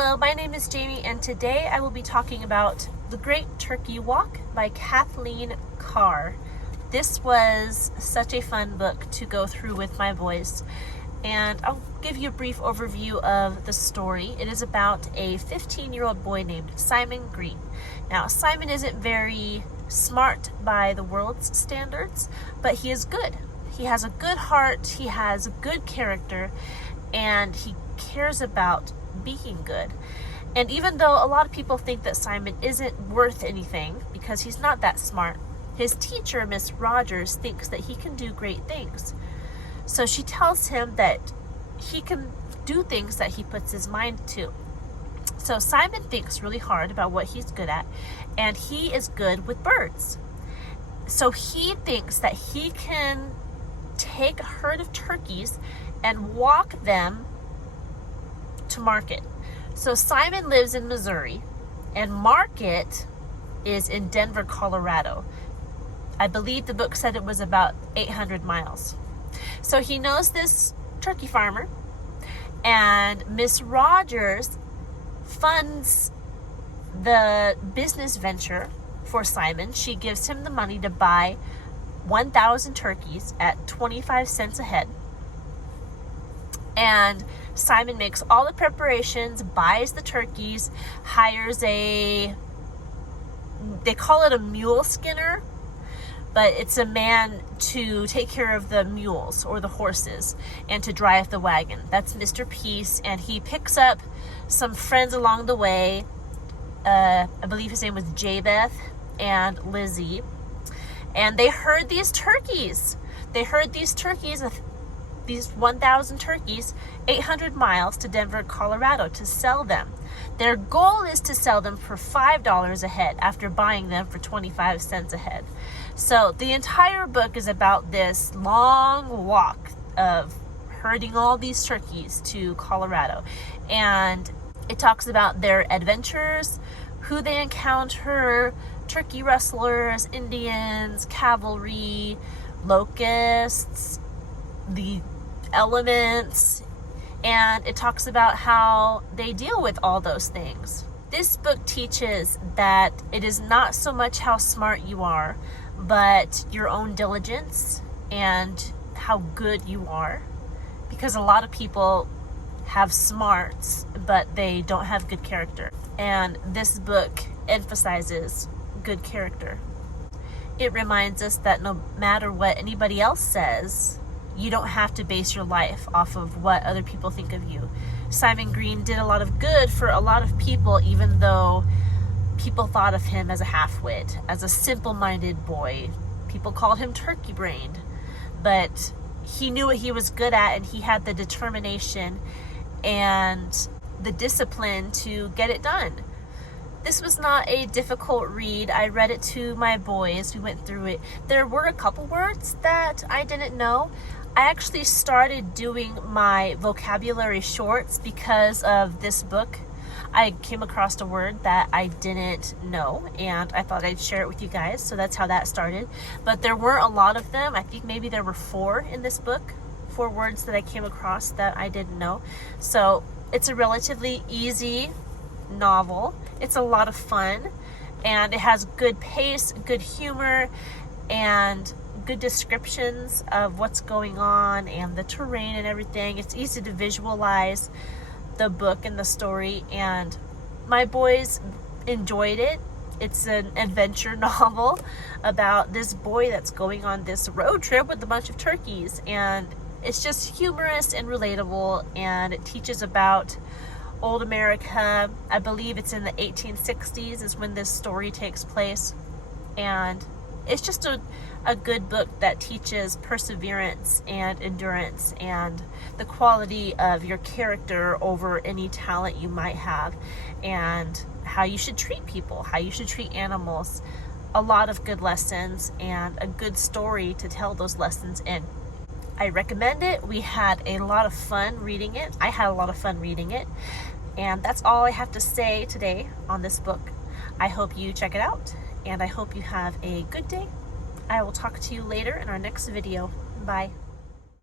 Hello, my name is Jamie, and today I will be talking about The Great Turkey Walk by Kathleen Karr. This was such a fun book to go through with my boys, and I'll give you a brief overview of the story. It is about a 15-year-old boy named Simon Green. Now, Simon isn't very smart by the world's standards, but he is good. He has a good heart, he has a good character, and he cares about being good. And even though a lot of people think that Simon isn't worth anything because he's not that smart, his teacher, Miss Rogers, thinks that he can do great things. So she tells him that he can do things that he puts his mind to. So Simon thinks really hard about what he's good at, and he is good with birds. So he thinks that he can take a herd of turkeys and walk them to market. So Simon lives in Missouri, and market is in Denver, Colorado. I believe the book said it was about 800 miles. So he knows this turkey farmer, and Miss Rogers funds the business venture for Simon. She gives him the money to buy 1,000 turkeys at 25 cents a head. And Simon makes all the preparations, buys the turkeys, hires they call it a mule skinner, but it's a man to take care of the mules or the horses and to drive the wagon. That's Mr. Peace, and he picks up some friends along the way. I believe his name was Jabeth and Lizzie. And they herd these turkeys. These 1,000 turkeys, 800 miles to Denver, Colorado to sell them. Their goal is to sell them for $5 a head after buying them for 25 cents a head. So the entire book is about this long walk of herding all these turkeys to Colorado. And it talks about their adventures, who they encounter, turkey rustlers, Indians, cavalry, locusts, the elements, and it talks about how they deal with all those things. This book teaches that it is not so much how smart you are, but your own diligence and how good you are, because a lot of people have smarts but they don't have good character, and this book emphasizes good character. It reminds us that no matter what anybody else says, you don't have to base your life off of what other people think of you. Simon Green did a lot of good for a lot of people, even though people thought of him as a half-wit, as a simple-minded boy. People called him turkey-brained, but he knew what he was good at, and he had the determination and the discipline to get it done. This was not a difficult read. I read it to my boys. We went through it. There were a couple words that I didn't know. I actually started doing my vocabulary shorts because of this book. I came across a word that I didn't know, and I thought I'd share it with you guys. So that's how that started. But there weren't a lot of them. I think maybe there were 4 in this book, 4 words that I came across that I didn't know. So it's a relatively easy novel. It's a lot of fun, and it has good pace, good humor, and good descriptions of what's going on and the terrain and everything. It's easy to visualize the book and the story, and my boys enjoyed it. It's an adventure novel about this boy that's going on this road trip with a bunch of turkeys, and it's just humorous and relatable, and it teaches about old America. I believe it's in the 1860s is when this story takes place, and it's just a good book that teaches perseverance and endurance and the quality of your character over any talent you might have, and how you should treat people, how you should treat animals. A lot of good lessons and a good story to tell those lessons in. I recommend it. We had a lot of fun reading it. I had a lot of fun reading it. And that's all I have to say today on this book. I hope you check it out, and I hope you have a good day. I will talk to you later in our next video. Bye.